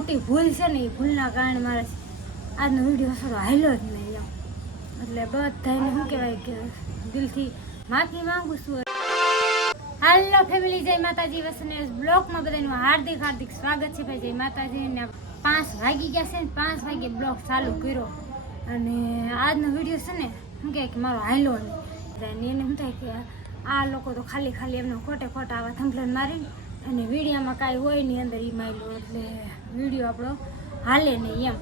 મોટી ભૂલ છે ને એ ભૂલના કારણે મારે આજનો વિડીયો સારો હાલ્યો જ નહીં એમ. એટલે બધાને શું કહેવાય કે દિલથી માફી માંગુ છું. હાલો ફેમિલી, જય માતાજી. વસને બ્લોગમાં બધાનું હાર્દિક હાર્દિક સ્વાગત છે. ભાઈ જય માતાજી. ને 5 વાગી ગયા છે ને 5 વાગે બ્લોગ ચાલુ કર્યો. અને આજનો વિડીયો છે ને શું કહે કે મારો હાલ્યો નહીં. એને શું થાય કે આ લોકો તો ખાલી એમનો ખોટે ખોટા આવા થંભલન મારીને અને વિડીયોમાં કાંઈ હોય નહીં અંદર એ માયલું એટલે વિડીયો આપણો હાલે નહીં એમ.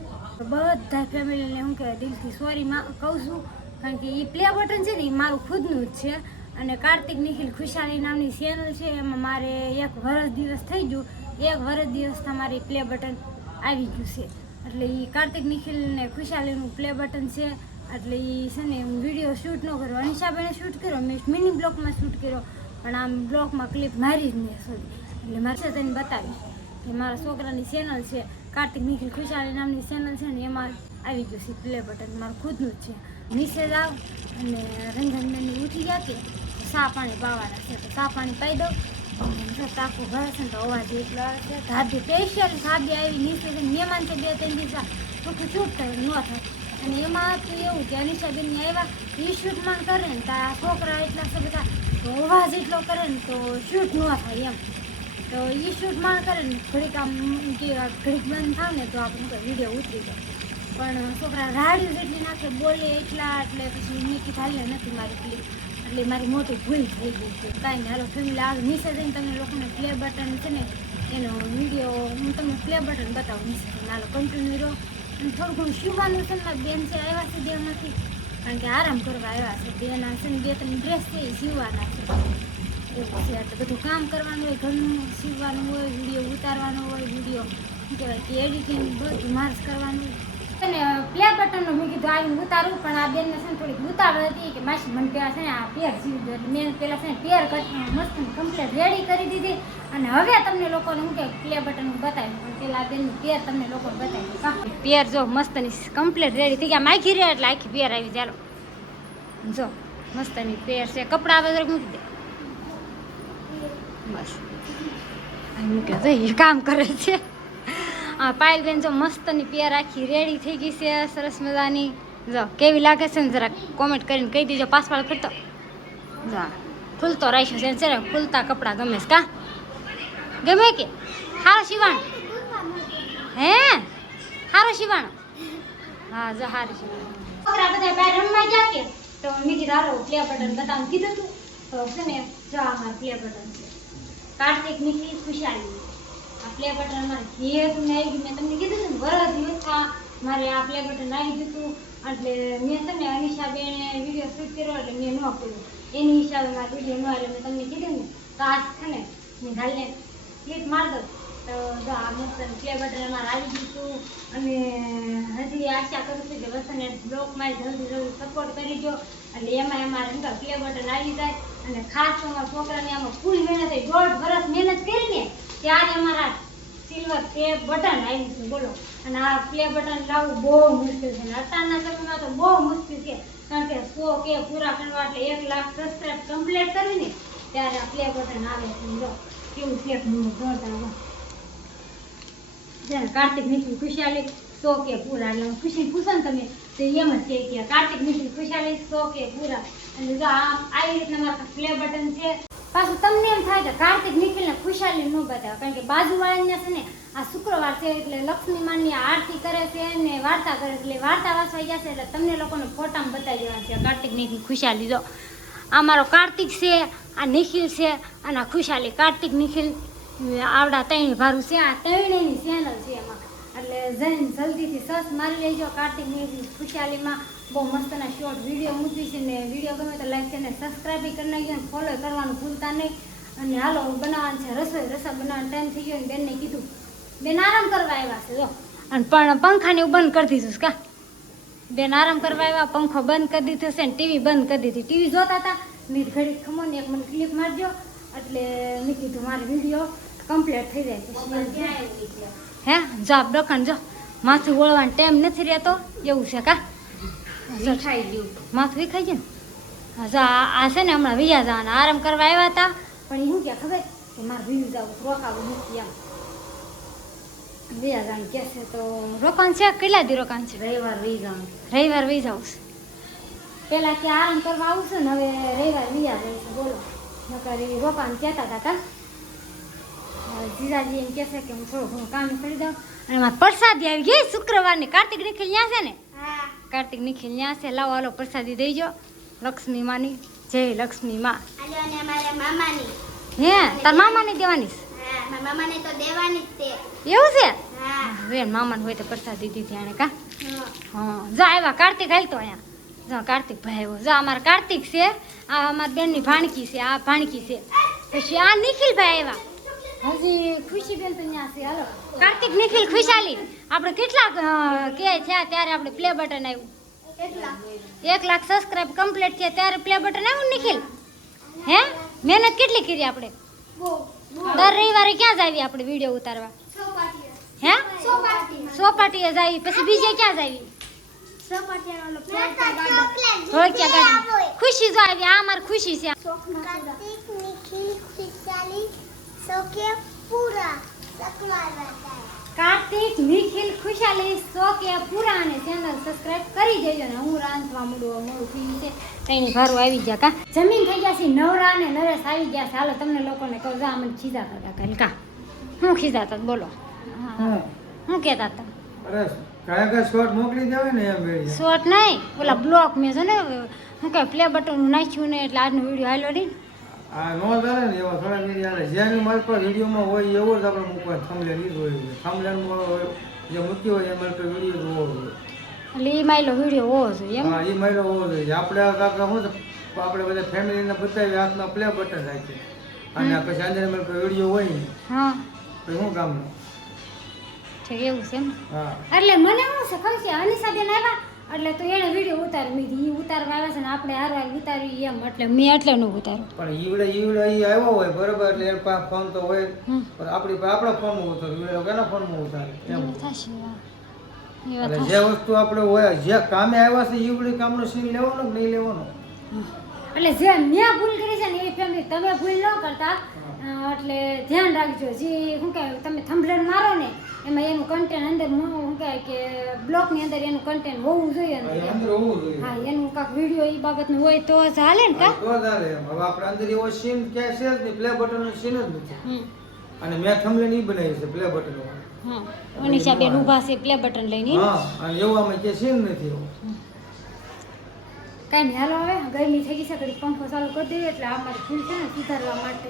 બધા ફેમિલીને શું કહેવાય દિલથી સોરી કહું છું, કારણ કે એ પ્લે બટન છે ને એ મારું ખુદનું જ છે. અને કાર્તિક નિખિલ ખુશાલી નામની ચેનલ છે, એમાં મારે 1 વર્ષ દિવસ થઈ ગયું. 1 વર્ષ દિવસ તમારી પ્લે બટન આવી ગયું છે. એટલે એ કાર્તિક નિખિલ ને ખુશાલીનું પ્લે બટન છે. એટલે એ છે ને હું વિડીયો શૂટ ન કર્યો, અનિશાબેને શૂટ કર્યો, મેં મિની બ્લોગમાં શૂટ કર્યો, પણ આમ બ્લોગમાં ક્લિપ મારી જ નહીં સોરી. એટલે મારે છે તેને બતાવીશ કે મારા છોકરાની ચેનલ છે કાર્તિક નિખિલ ખુશાલી નામની ચેનલ છે ને એમાં આવી ગયું છે પ્લે બટન, મારું ખુદનું જ છે. નીચે જાવ અને રંજનબેનની ઉઠી ગયા કે ચા પાણી પાવાના છે તો ચા પાણી પાઈ દઉં. ટાંકું ભરે છે ને તો અવાજ એટલો આવે છે. ધાબી સ્પેશિયલ ધાબી આવી નીચે મહેમાન છે 2-3 દિવસ ટૂંકું શૂટ કરે ન થાય. અને એમાં તો એવું કે અનિશાબેનની આવ્યા એ શૂટમાં કરે ને તો આ છોકરા એટલા છે બધા તો અવાજ એટલો કરે ને તો શૂટ ન થાય એમ. તો એ શૂટમાં કરે ને ઘડીક આમ કે ઘડીક બંધ થાય ને તો આપણે વિડીયો ઉતરી જાય. પણ છોકરા રાડ્યું જેટલી નાખે બોલે એટલા એટલે પછી મેં કીધું હાલે નથી મારી ક્લિપ. એટલે મારી મોટી ભૂલ થઈ ગઈ છે. કાંઈ નહીં, હાલો ફેમિલી આગળ નીચે જઈને તમને લોકોને પ્લે બટન છે ને એનો વિડીયો હું તમને પ્લે બટન બતાવું નીચે. હાલો કન્ટિન્યુ રહો. અને થોડું ઘણું શીવવાનું છે ને બેન છે આવ્યા છે દેવમાંથી, કારણ કે આરામ કરવા આવ્યા છે. બેના છે ને 2-3 ડ્રેસ છે એ સીવવાના છે. એવું છે એટલે બધું કામ કરવાનું હોય, ઘરનું સીવવાનું હોય, વિડીયો ઉતારવાનો હોય, વિડીયો શું કહેવાય કે એડિટિંગ બધું માર્સ કરવાનું હોય. અને પ્લે બટનનું મેં કીધું આવીને ઉતારું, પણ આ બેનને છે ને થોડીક ઉતાવળ હતી કે માસી મને પહેલાં છે ને આ પેર સીવી દો. એટલે મેં પહેલાં છે ને પેર કટ મસ્ત કમ્પ્લીટ રેડી કરી દીધી. અને હવે તમને લોકોને શું કે પ્લે બટન બતાવ્યું, પણ પેલા બેનનું પેર તમને લોકોને બતાવ્યું. પેર જો મસ્તની કમ્પ્લીટ રેડી થઈ ગયા, માખી રહે એટલે આખી પેર આવી. ચાલો જો મસ્તની પેર છે, કપડાં વગેરે મૂકી દે બસ મૂકે તો એ કામ કરે છે. હા પાયલબેન જો મસ્તની પેર આખી રેડી થઈ ગઈ છે, સરસ મજાની. જો કેવી લાગે છે ને જરા કોમેન્ટ કરીને કહી દીજો. પાસવાળ ફરતો જો ખુલતો રાખ્યો છે ને ખુલતા કપડાં ગમે છે કા ગમે કે સારો શિવાણ હે સારો શિવાણ હા જો સારું શિવાણ. છોકરા બધા બહાર રમવા ગયા કે તો મેં કીધું હાલો પ્લે બટન બતાવું કીધું તું તો છે ને જો અમારે પ્લે બટન છે કાર્તિક નિખિલ ખુશાલી. આ પ્લે બટન અમારે ઘેર ને આવી ગયું. મેં તમને કીધું ને વરસ દિવસ મારે આ પ્લે બટન આવી ગયું હતું. એટલે મેં છે ને અનિશાબેને વિડીયો શૂટ કર્યો એટલે મેં ન કર્યું એની હિસાબે મારા વિડીયો ન આવ્યો. મેં તમને કીધું ને તો આજ છે ને મેં ગાલને ક્લિપ મારી દઉં તો જો આ મસ્ત પ્લે બટન અમારે આવી ગયું હતું. અને હજી આશા કરું છું કે વસને બ્લોગમાં જલ્દી સપોર્ટ કરી દો. એટલે એમાં અમારે શું પ્લે બટન આવી જાય. અને ખાસ તો અમારા છોકરાને આમાં ફૂલ મહેનત થઈ 1.5 વર્ષ મહેનત કરીને ત્યારે અમારા સિલ્વર પ્લે બટન આવ્યું છે બોલો. અને આ પ્લે બટન લાવવું બહુ મુશ્કેલ છે. અત્યારના સમયમાં તો બહુ મુશ્કેલ છે, કારણ કે 100K પૂરા કરવા એટલે 1 લાખ સબસ્ક્રાઇબ કમ્પ્લીટ કરવી ને ત્યારે આ પ્લે બટન આવે છે. જો કેવું છે જોરદાર છે. કાર્તિક નિખિલ ખુશાલી 100K પૂરા એટલે ખુશી પૂછો ને તમે તો એમ જ કે કાર્તિક નિખિલ ખુશાલી 100K પૂરા. અને જો આવી રીતના મારા પ્લે બટન છે. પાછું તમને એમ થાય કે કાર્તિક નિખિલને ખુશાલી ન બતાવે, કારણ કે બાજુવાળાને છે ને આ શુક્રવાર છે એટલે લક્ષ્મી માની આરતી કરે છે ને વાર્તા કરે છે. એટલે વાર્તા વાંચવા ગયા છે એટલે તમને લોકોને ફોટામાં બતાવી દેવાના છે કાર્તિક નિખિલ ખુશાલી. જો આ મારો કાર્તિક છે, આ નિખિલ છે અને આ ખુશાલી. કાર્તિક નિખિલ આવડા 3 ભારું છે. આ 3ની ચેનલ છે એમાં. એટલે જઈને જલ્દીથી સર્ચ મારી લેજો કાર્તિક નિખિલ ખુશાલીમાં. બહુ મસ્તના શોર્ટ વિડીયો મૂકી છે ને વિડીયો ગમે તો લાઈક છે ને સબસ્ક્રાઈબ કરી નાખજો અને ફોલો કરવાનું ભૂલતા નહીં. અને હાલો બનાવવાનું છે રસોઈ બનાવવાનો ટાઈમ થઈ ગયો. બેનને કીધું બેન આરામ કરવા આવ્યા છે જો. અને પણ પંખાને એવું બંધ કરી દીધું કા બેન આરામ કરવા આવ્યા, પંખો બંધ કરી દીધો છે ને ટીવી બંધ કરી દીધી. ટીવી જોતા હતા મેં ઘડી ખમો ને એક મને ક્લિપ મારજો એટલે મેં કીધું મારે વિડીયો કમ્પ્લીટ થઈ જાય પછી હે જાબ ડખણ જો માથું વળવાનો ટાઈમ નથી રહેતો એવું છે કા ખાઈ ગયું માથું ખાઈ ગયું ને. આ છે ને હમણાં વિયા જવાના આરામ કરવા આવ્યા હતા, પણ એ શું ક્યાં ખબર કે મારે વિયું જવું રોકાવું નથી એમ. બીજા ગામ કે છે તો રોકાણ છે કેટલા દી રોકાણ છે રવિવાર વી જાઉં. રવિવાર વહી જાઉં છે પેલા કે આરામ કરવા આવું છું ને હવે રવિવાર બીજા જાય છે બોલો નકર એ રોકાણ કહેતા હતા કા જીજાજી એમ કહે છે કે હું થોડું ઘણું કામ કરી દઉં અને એમાં પ્રસાદી આવી ગઈ શુક્રવારની કાર્તિક નિખિલ ત્યાં છે ને કાર્તિક નિખિલ ત્યાં છે લાવો હાલો પ્રસાદી દઈજો લક્ષ્મી માની જય લક્ષ્મી માં આલ્યો અને મારા મામાની. હે તાર મામાને દેવાની છે હા, મારા મામાને તો દેવાની જ તે. એવું છે હા. વેન મામાને હોય તો પ્રસાદી દીધી આને કા હા જો આવ્યા કાર્તિક હાલ તો અહીંયા જો કાર્તિક ભાઈ આવ્યો જો અમારા કાર્તિક છે આ અમારી બેનની ભાણકી છે આ ભાણકી છે પછી આ નિખિલ ભાઈ આવ્યા હજી ખુશી બેન તો ત્યાં છે હાલો કાર્તિક નિખિલ ખુશાલી આપણે કેટલા કે થયા ત્યારે આપણે પ્લે બટન આવ્યું કેટલા? 1 લાખ સબસ્ક્રાઇબ કમ્પ્લીટ થયા ત્યારે પ્લે બટન આવ્યું ને નિખિલ હે મહેનત કેટલી કરી આપણે બહુ. દર રવિવારે ક્યાં જાવી આપણે વિડીયો ઉતારવા ચોપાટીએ. હે ચોપાટીએ. સોપાટીએ જાવી પછી બીજે ક્યાં જાવી ચોપાટીએ ઓલો પ્લેટ ગાર્ડન. ધોળકિયા ગાર્ડન ખુશી જો આવી આ અમારી ખુશી છે કાર્તિક નિખિલ ખુશાલી સોકે પૂરા સકવારા. કાર્તિક નિખિલ ખુશાલી શોકે પૂરા અને ચેનલ સબસ્ક્રાઇબ કરી દેજો ને હું રાંધવા મોડું થયું છે કઈ ભારું આવી ગયા કા જમીન થઈ ગયા છે નવરા ને નરેશ આવી ગયા છે હાલો તમને લોકોને કહું જા મને ખીજાતા હતા કાલ કા હું ખીજાતા બોલો હું કહેતા હતા અરે કાયા કા શોર્ટ મોકલી દેવાય ને એમ વેડી શોર્ટ નહીં ઓલા બ્લોક મેં છે ને હું કઈ પ્લે બટન નાખ્યું ને એટલે આજનો વિડીયો હાલ્યો નહીં આ નો ચાલે ને એવા થોડા વિડીયો આવે જેની મારી પાસે વિડીયોમાં હોય એવો જ આપણે મૂકવા થંબલે લીધો હોય થંબલેનમાં હોય જે મૂક્યો હોય એ મારી પાસે વિડીયો જોવો હોય એટલે એ માયલો વિડીયો હોવો જોઈએ એમ હા એ મારી હોવો જોઈએ આપણે કાકા શું છે આપણે બધા ફેમિલીને બતાવી હાથમાં પ્લે બટન રાખીએ અને પછી અંદર મારી પાસે વિડીયો હોય ને હા તો શું કામનું ઠીક એવું છે એમ હા એટલે મને શું છે ખબર છે અનિસાબેન આવ્યા એટલે તો એને વિડીયો ઉતારી મીધી એ ઉતારવા આવે છે ને આપણે હારવાર ઉતારવી એમ એટલે મેં એટલે ન ઉતાર્યું પણ ઈવડે એ આવ્યો હોય બરોબર એટલે એના પાસે ફોન તો હોય પણ આપણી પાસે આપણા ફોનમાં ઉતારે ઈવડે કેના ફોનમાં ઉતારે એમ એવું થશે એટલે જે વસ્તુ આપણે હોય જે કામે આવ્યા છે ઈવડે કામનો સીન લેવાનો કે નહીં લેવાનો એટલે જે મેં ભૂલ કરી છે ને એ ફેમિલી તમે ભૂલ ન કરતા એટલે ધ્યાન રાખજો જે શું કહેવાય તમે થંભલેન મારો ને એમાં એનું કન્ટેન્ટ અંદર શું કહેવાય કે બ્લોકની અંદર એનું કન્ટેન્ટ હોવું જોઈએ અંદર અંદર હોવું જોઈએ હા એનું કાંક વિડીયો એ બાબતનું હોય તો ચાલે ને કા તો ચાલે એમ હવે આપણે અંદર એવો સીન ક્યાંય છે જ નહીં પ્લે બટનનો સીન જ નથી અને મેં થંબલેન ઈ બનાવી છે પ્લે બટન હા અનિશાબેન ઊભા છે પ્લે બટન લઈને હા અને એવું આમાં કે સીન નથી એવો કાંઈ નહીં હાલો હવે ગરમી થઈ ગઈ છે ઘડી પંખો ચાલુ કરી દઈએ એટલે આ મારી ફૂલ છે ને સુધારવા માટે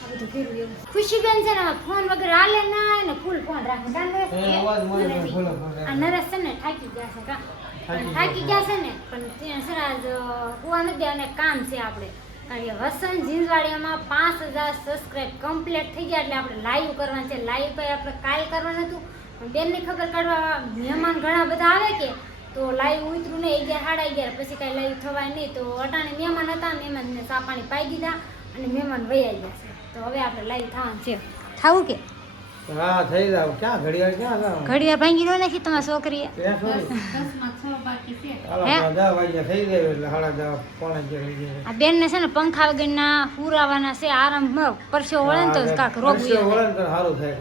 આ બધું કર્યું એવું ખુશીબેન છે ને ફોન વગર હાલે ના ને ફૂલ ફોન રાખે અવાજ મળે પણ ફૂલ આ નરેશ છે ને થાકી ગયા છે કા થાકી ગયા છે ને પણ ત્યાં છે ને આજ કુવા નથી અને કામ છે આપણે કારણ કે વસંત જીંજવાડિયામાં 5000 સબસ્ક્રાઇબ કમ્પ્લીટ થઈ ગયા એટલે આપણે લાઈવ કરવાનું છે લાઈવ પર આપણે કાલ કરવાનું હતું પણ બેનની ખબર કાઢવા મહેમાન ઘણા બધા આવે કે તો લાઈવ ઉતરું ને 11 સાડા 11 પછી કાંઈ લાઈવ થવાય નહીં તો અટાણે મહેમાન હતા મહેમાનને ચા પાણી પાઈ દીધા અને મહેમાન વૈયા ગયા છે તો હવે આપણે લાઈવ થવાનું છે થાવું કે હા થઈ જાવ ક્યાં ઘડિયાળ ક્યાં જાવ ઘડિયાળ ભાંગી ન નાખી તમારી છોકરીએ ત્યાં છોડી હાલો આપણે 10 વાગ્યા થઈ જાય એટલે 10:30 પોણા 11 થઈ જાય આ બેન ને છે ને પંખા વગરના પુરાવાના છે આરામ પરસ્યો વળે ને તો કાંક રોગ પરસ્યો વળે ને તો સારું થાય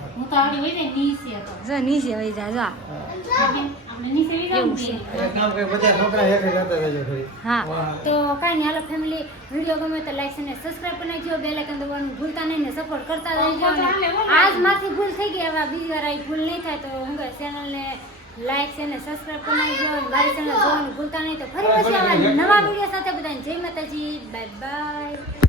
જો નીચે વહી જા જો એવું છે એક કામ કરી બધા છોકરા હેઠે જતા રહેજો ખરી હા તો કાંઈ નહીં હાલો ફેમિલી વિડીયો ગમે તો લાઈક અને સબસ્ક્રાઇબ કરી નાખજો બેલ આઇકન દબાવવાનું ભૂલતા નહીં ને સપોર્ટ કરતા રહેજો અને આજ મારથી ભૂલ થઈ ગઈ હવે બીજી વાર આવી ભૂલ નહીં થાય તો હું ચેનલને લાઈક અને સબસ્ક્રાઇબ કરી નાખજો મારી ચેનલ જોવાનું ભૂલતા નહીં તો ફરી પછી આવા નવા વિડીયો સાથે બધાને જય માતાજી બાય બાય